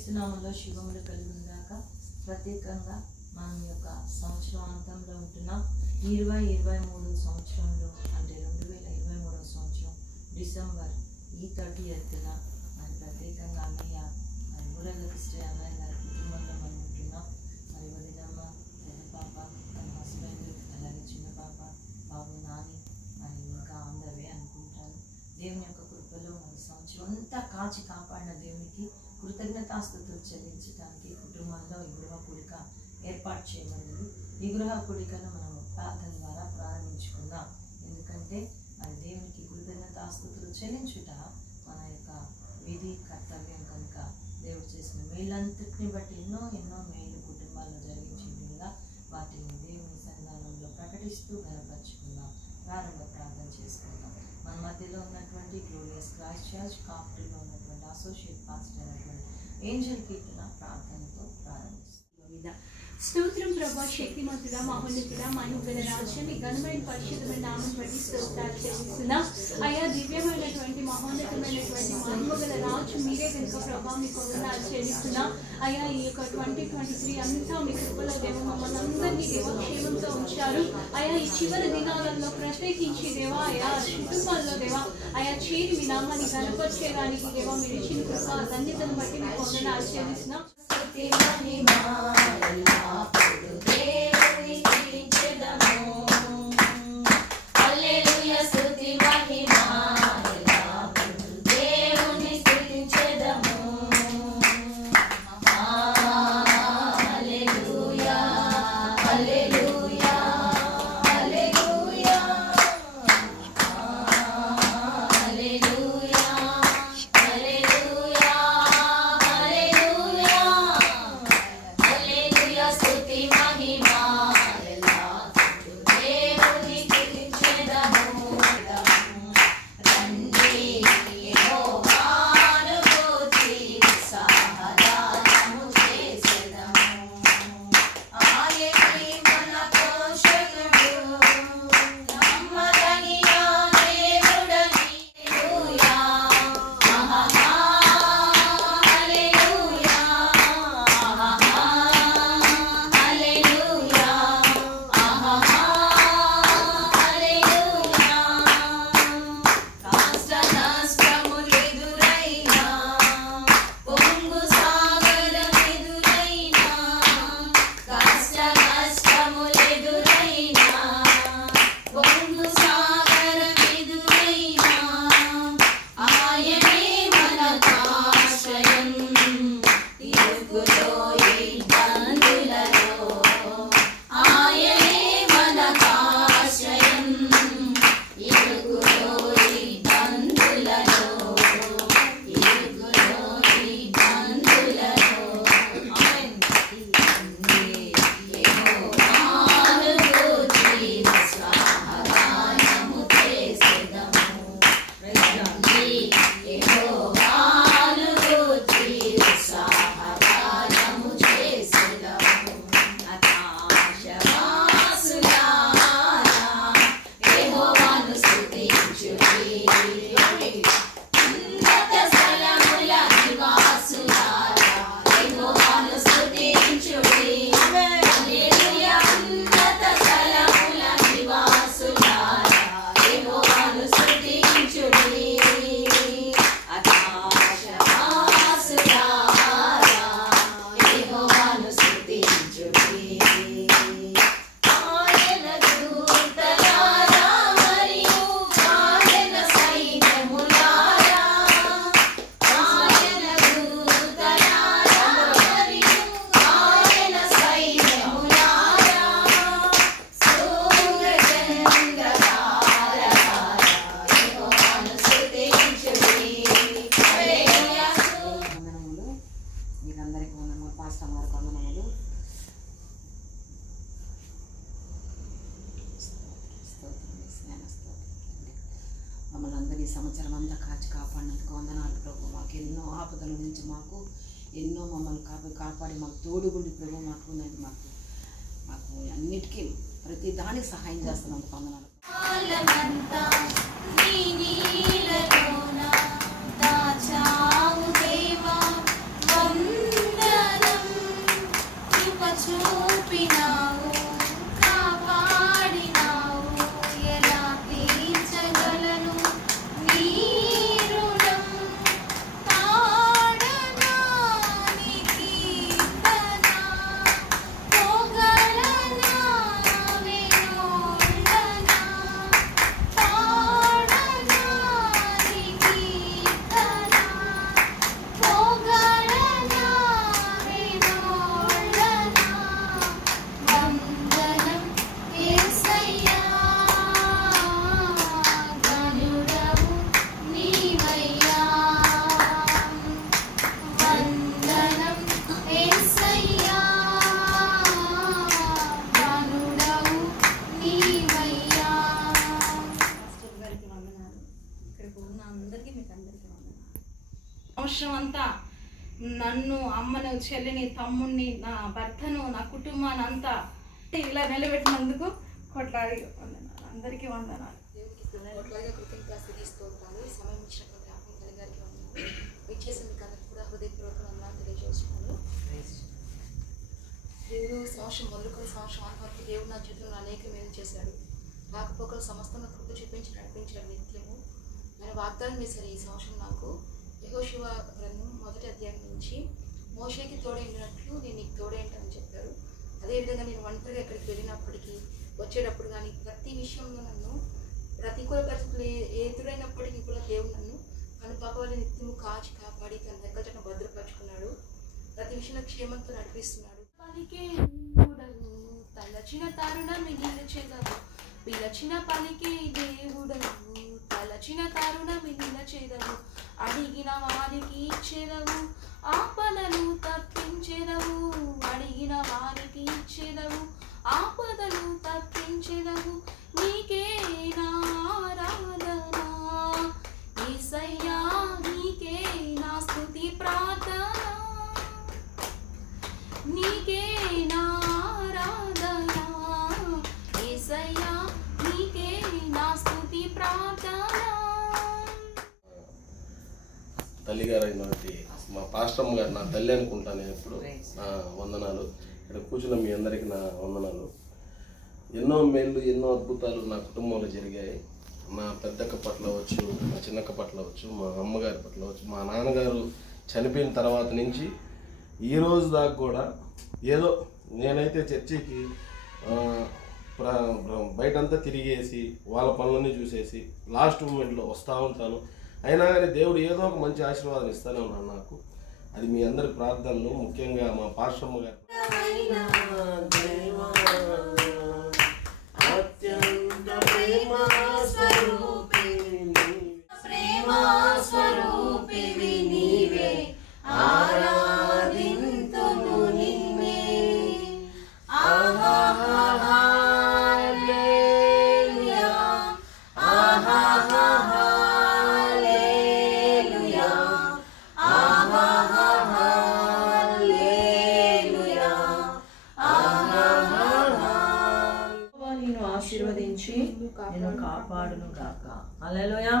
క్రీస్తు నామములో శుభములు కలుగునుగాక. ప్రత్యేకంగా మనం యొక్క సంవత్సరాంతంలో ఉంటున్నాం. 2023 సంవత్సరంలో అంటే 2023 సంవత్సరం డిసెంబర్ 30న మరి ప్రత్యేకంగా అన్నయ్య మరి మురళి శ్రీ అన్నయ్య గారి కుటుంబంలో మనం ఉంటున్నాం. మరి వదినమ్మ, పెద్ద పాప, తన హస్బెండ్, అలాగే చిన్న పాప, బాబు, నాని మరి ఇంకా అందవే అనుకుంటారు. దేవుని యొక్క కృపలో మన సంవత్సరం అంతా కాచి కాపాడిన దేవునికి కృతజ్ఞతాస్తుతులు చెల్లించడానికి కుటుంబంలో ఈ గృహ కూడిక ఏర్పాటు చేయబడింది. ఈ గృహ కూడికను మనము ప్రార్థన ద్వారా ప్రారంభించుకుందాం. ఎందుకంటే మరి దేవునికి కృతజ్ఞతాస్తుతులు చెల్లించుట మన యొక్క విధి కర్తవ్యం కనుక దేవుడు చేసిన మేలంతటిని బట్టి ఎన్నో మేలు కుటుంబాల్లో జరిగించేట్టుగా వాటిని దేవుని సన్నిధానంలో ప్రకటిస్తూ గనపరుచుకుందాం. ప్రారంభ ప్రార్థన చేసుకుందాం. మన మధ్యలో ఉన్నటువంటి గ్లోరియస్ క్రైస్ట్ చర్చ్ కాప్టర్లో ఉన్నటువంటి అసోసియేట్ పాస్టర్ అయినటువంటి ఏంజల్ కీర్తన ప్రార్థనతో ప్రారంభిస్తాం. స్తోత్రం ప్రభా, శక్తిమంతుడా, మహోన్నతుడా, మహిమగల రాజ్యం, మీ ఘనమైన పరిశుద్ధమైన నామం బట్టి స్తోత్రాలు చెల్లిస్తున్నాం. అయా దివ్యమైనటువంటి మహోన్నతమైనటువంటి మహిమగల రాజు మీరే కనుక ప్రభా మీకు వందనాలు చెల్లిస్తున్నాం. అయా ఈ యొక్క 2023 అంతా మీ కృపలో దేవ మమ్మల్ని అందరినీ దేవక్షేమంతో ఉంచారు. అయా ఈ చివరి దినాలలో ప్రత్యేకించి దేవా అయా కుటుంబాల్లో దేవా అయా చేరి మీ నామాన్ని గణపరిచేయడానికి దేవా మీరు ఇచ్చిన కృప ధన్యతను బట్టి మీకు వందనాలు చెల్లిస్తున్నాం. మమ్మల్ని అందరి సంవత్సరం అంతా కాచి కాపాడినందుకు వందనాలు ప్రభు. మాకు ఎన్నో ఆపదల నుంచి మాకు ఎన్నో మమ్మల్ని కాపాడి మాకు తోడుగుండి ప్రభు మాకు అన్నిటికీ ప్రతి దానికి సహాయం చేస్తున్నందుకు వందనాలు. దాచావు దేవా వందనాలు. సంవత్సరం అంతా నన్ను, అమ్మను, చెల్లిని, తమ్ముడిని, నా భర్తను, నా కుటుంబాన్ని అంతా ఇలా నిలబెట్టినందుకు కొట్లాడి వందనాలు. అందరికీ వందనాలు. కొట్లాగా కృతజ్ఞతాస్తుతి స్తోత్రాలు. ఈ సమయం ఇచ్చినటువంటి ఆత్మ తల్లి గారికి వందనాలు. విచ్చేసిన మీకు అందరికీ కూడా హృదయపూర్వక వందనాలు తెలియజేస్తున్నాను. దేవుడు సంవత్సరం మొదలుకొని సంవత్సరం వరకు దేవుడు నా జీవితంలో అనేక మేలు చేశాడు. రాకపోకలు సమస్తంగా కృప చూపించి నడిపించాడు నిత్యము. ఆయన వాగ్దానం చేశారు ఈ సంవత్సరం నాకు. యెహోషువ గ్రంథం 1వ అధ్యాయం నుంచి మోషేకి తోడైనట్లు నేను నీకు తోడేంటని చెప్పారు. అదేవిధంగా నేను ఒంటరిగా ఎక్కడికి వెళ్ళినప్పటికీ వచ్చేటప్పుడు కానీ ప్రతి విషయంలో నన్ను ప్రతికూల పరిస్థితులు ఎదురైనప్పటికీ కూడా దేవుడు నన్ను పాపవాళ్ళ నిత్యము కాచి కాపాడి తన దగ్గర చట్టం భద్రపరుచుకున్నాడు. ప్రతి విషయంలో క్షేమంతో నడిపిస్తున్నాడు. పలికే తలచిన తరుణమి నిలచెదవు, పిలచిన పలికే దేవుడవు, తలచిన తరుణమి నిలచెదవు, అడిగిన వారికి ఇచ్చేదవు, ఆపదలు తప్పించెదవు, అడిగిన వారికి ఇచ్చేదవు, ఆపదలు తప్పించెదవు. నీకే నా ఆరాధన యేసయ్యా, నీకే నా స్తుతి ప్రార్థన, నీకే నా ఆరాధన యేసయ్యా, నీకే నా స్తుతి ప్రార్థన. తల్లిగారైనటువంటి మా పాస్టమ్ గారు నా తల్లి అనుకుంటాను నేను ఎప్పుడు. నా వందనాలు. ఇక్కడ కూర్చున్న మీ అందరికీ నా వందనాలు. ఎన్నో మేళ్ళు, ఎన్నో అద్భుతాలు నా కుటుంబంలో జరిగాయి. మా పెద్దక్క పట్ల అవచ్చు, మా చిన్నక్క పట్ల అవచ్చు, మా అమ్మగారి పట్ల అవచ్చు, మా నాన్నగారు చనిపోయిన తర్వాత నుంచి ఈ రోజు దాకా కూడా ఏదో నేనైతే చర్చికి బయటంతా తిరిగేసి వాళ్ళ పనులన్నీ చూసేసి లాస్ట్ మూమెంట్లో వస్తూ ఉంటాను. అయినా కానీ దేవుడు ఏదో ఒక మంచి ఆశీర్వాదం ఇస్తూనే ఉన్నాను నాకు. అది మీ అందరి ప్రార్థనలు, ముఖ్యంగా మా పాస్టమ్మ గారు. ఆశీర్వదించి నేను కాపాడును గాక. హల్లెలూయా.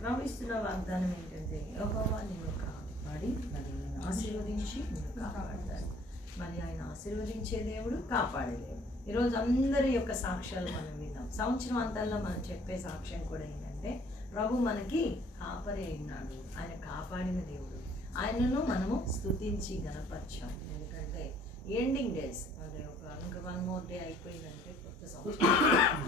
ప్రవహిస్తున్న వాగ్దానం ఏంటంటే యెహోవా నిన్ను కాపాడి మరి నిన్ను ఆశీర్వదించి నిన్ను కాపాడతాడు. మరి ఆయన ఆశీర్వదించే దేవుడు, కాపాడే దేవుడు. ఈరోజు అందరి యొక్క సాక్ష్యాలు మనం విన్నాం. సంవత్సరం అంతల్లో మనం చెప్పే సాక్ష్యం కూడా ఏంటంటే ప్రభు మనకి కాపరి అయినాడు, ఆయన కాపాడిన దేవుడు. ఆయనను మనము స్తుతించి గణపరిచాం. ఎందుకంటే ఎండింగ్ డేస్ అంటే ఇంకా 1 more day అయిపోయిందంటే కొత్త సంవత్సరం.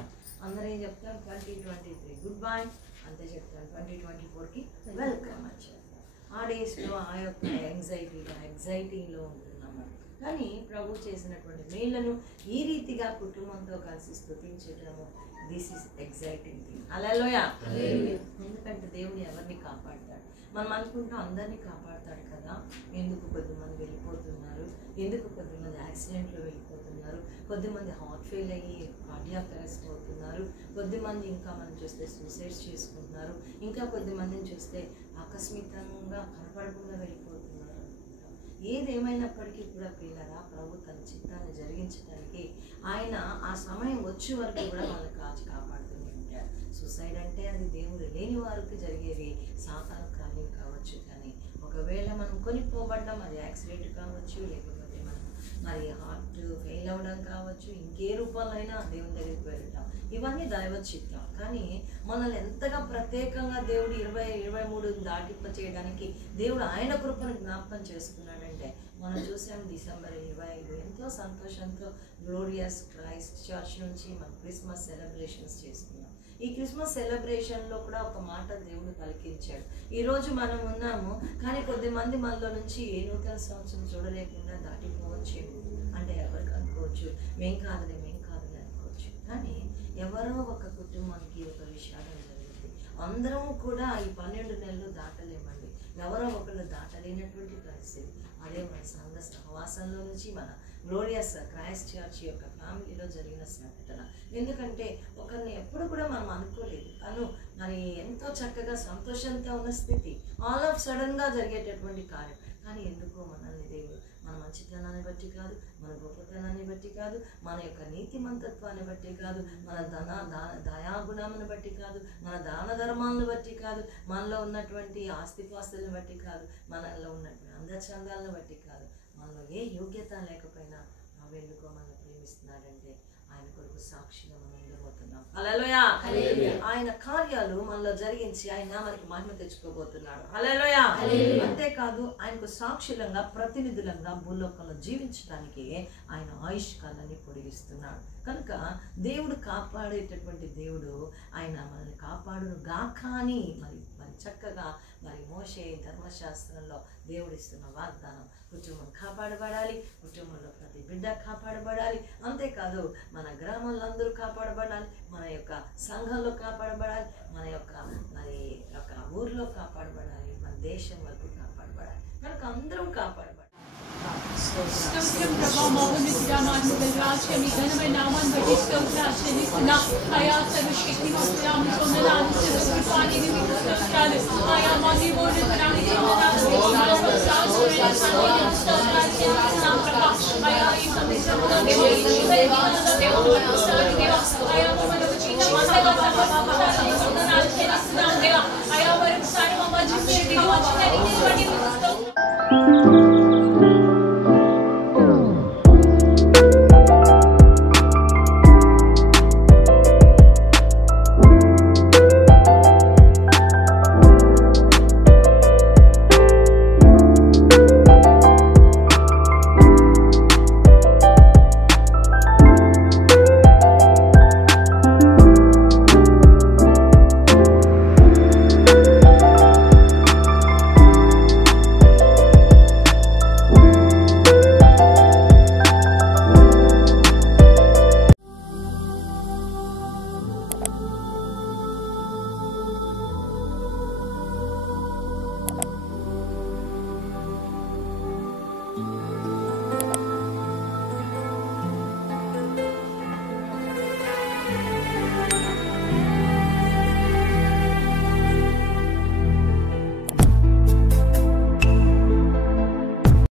అందరూ ఏం చెప్తారు? 2023 గుడ్ బై అంతే చెప్తారు. 2024కి వెల్కమ్ అని చెప్తారు. ఆ డేస్లో ఆ యొక్క ఎగ్జైటీలో ఉంటున్నాము. కానీ ప్రభు చేసినటువంటి మేళ్లను ఈ రీతిగా కుటుంబంతో కలిసి స్తుతించడము, దిస్ ఈస్ ఎగ్జైటింగ్ థింగ్. హల్లెలూయా. ఎందుకంటే దేవుడు ఎవరిని కాపాడతాడు? మనం అనుకుంటాం అందరినీ కాపాడతాడు కదా, ఎందుకు కొద్దిమంది వెళ్ళిపోతున్నారు, ఎందుకు కొద్దిమంది యాక్సిడెంట్లో వెళ్ళిపోతున్నారు, కొద్దిమంది హార్ట్ ఫెయిల్ అయ్యి కార్డియాక్ అరెస్ట్ అవుతున్నారు, కొద్దిమంది ఇంకా మనం చూస్తే సూసైడ్స్ చేసుకుంటున్నారు, ఇంకా కొద్దిమందిని చూస్తే ఆకస్మికంగా కనపడకుండా వెళ్ళిపోతున్నారు అనుకుంటాం. ఏదేమైనప్పటికీ కూడా పిల్లరా ప్రభు తన చిత్తాన్ని జరిగించడానికి ఆయన ఆ సమయం వచ్చే వరకు కూడా వాళ్ళని కాచి కాపాడుతూనే ఉంటారు. సూసైడ్ అంటే అది దేవుడు లేని వారికి జరిగేది సాతాను కార్యం కావచ్చు. కానీ ఒకవేళ మనం కొనిపోబడ్డం, అది యాక్సిడెంట్ కావచ్చు, లేకపోతే మనం మరి హార్ట్ ఫెయిల్ అవ్వడం కావచ్చు, ఇంకే రూపంలో అయినా దేవుని దగ్గరికి వెళ్ళటం, ఇవన్నీ దైవ చిత్రం. కానీ మనల్ని ఎంతగా ప్రత్యేకంగా దేవుడు 2023 దాటింప చేయడానికి దేవుడు ఆయన కృపను జ్ఞాపకం చేసుకున్నాడంటే మనం చూసాం డిసెంబర్ 25 ఎంతో సంతోషంతో గ్లోరియస్ క్రైస్ట్ చర్చ్ నుంచి మనం క్రిస్మస్ సెలబ్రేషన్స్ చేసుకున్నాం. ఈ క్రిస్మస్ సెలబ్రేషన్లో కూడా ఒక మాట దేవుడు పలికించాడు. ఈరోజు మనం ఉన్నాము, కానీ కొద్దిమంది మనలో నుంచి ఏ నూతన సంవత్సరం చూడలేకుండా దాటిపోవచ్చు. అంటే ఎవరికి అనుకోవచ్చు, మేం కాదులే అనుకోవచ్చు. కానీ ఎవరో ఒక కుటుంబానికి ఒక విషాదం జరుగుతుంది. అందరం కూడా ఈ 12 నెలలు దాటలేమండి. ఎవరో ఒకళ్ళు దాటలేనటువంటి పరిస్థితి. అదే మన సంఘ సహవాసంలో నుంచి మన గ్లోరియస్ క్రైస్ట్ చర్చ్ యొక్క ఫ్యామిలీలో జరిగిన సంఘటన. ఎందుకంటే ఒకరిని ఎప్పుడు కూడా మనం అనుకోలేదు, తను మరి ఎంతో చక్కగా సంతోషంతో ఉన్న స్థితి ఆల్ ఆఫ్ సడన్గా జరిగేటటువంటి కార్యం. కానీ ఎందుకో మనల్ని దేవుడు మన మంచితనాన్ని బట్టి కాదు, మన గొప్పతనాన్ని బట్టి కాదు, మన యొక్క నీతిమంతత్వాన్ని బట్టి కాదు, మన దయాగుణాలను బట్టి కాదు, మన దాన ధర్మాలను బట్టి కాదు, మనలో ఉన్నటువంటి ఆస్తిపాస్తులను బట్టి కాదు, మనలో ఉన్నటువంటి అందచందాలను బట్టి కాదు, మనలో ఏ యోగ్యత లేకపోయినా ఎందుకో మనల్ని ప్రేమిస్తున్నాడంటే ఆయన కొరకు సాక్షిగా మనం ఉండబోతున్నాం. హల్లెలూయా. ఆయన కార్యాలు మనలో జరిగించి ఆయన మనకి మహిమ తెచ్చుకోబోతున్నాడు. హల్లెలూయా. అంతేకాదు ఆయనకు సాక్షులంగా ప్రతినిధులంగా భూలోకంలో జీవించడానికి ఆయన ఆయుష్ కాలాన్ని పొడిగిస్తున్నాడు. కనుక దేవుడు కాపాడేటటువంటి దేవుడు ఆయన మనల్ని కాపాడును గాక అని మరి చక్కగా మరి మోషే ధర్మశాస్త్రంలో దేవుడిస్తున్న వాగ్దానం. కుటుంబం కాపాడబడాలి, కుటుంబంలో ప్రతి బిడ్డ కాపాడబడాలి. అంతేకాదు మన గ్రామంలో అందరూ కాపాడబడాలి, మన యొక్క సంఘంలో కాపాడబడాలి, మన యొక్క మరి యొక్క ఊర్లో కాపాడబడాలి, మన దేశం వరకు కాపాడబడాలి. కనుక అందరం కాపాడబడాలి. స్తోత్రం ప్రభా మహోన్నతుడా మహిమగల మీ ఘనమైన నామాన్ని బట్టి స్తోత్రాలు చెల్లిస్తున్నా. ఆయా సర్వశక్తిమంతుడా మీ వందనాలు సర్వకృపానికి మీకు స్తోత్రాలు. ఆయా మహిమోన్నతుడానికి వందనాలు స్తోత్రాలు చెల్లిస్తున్నాం ప్రభా. ఆయా ఈ సంవత్సరంలో దేవుడు ఆయా మమ్మల్ని చిన్న వందనాలు చెల్లిస్తున్నాం దేవా. ఆయా మరొకసారి మమ్మ జీవితంలో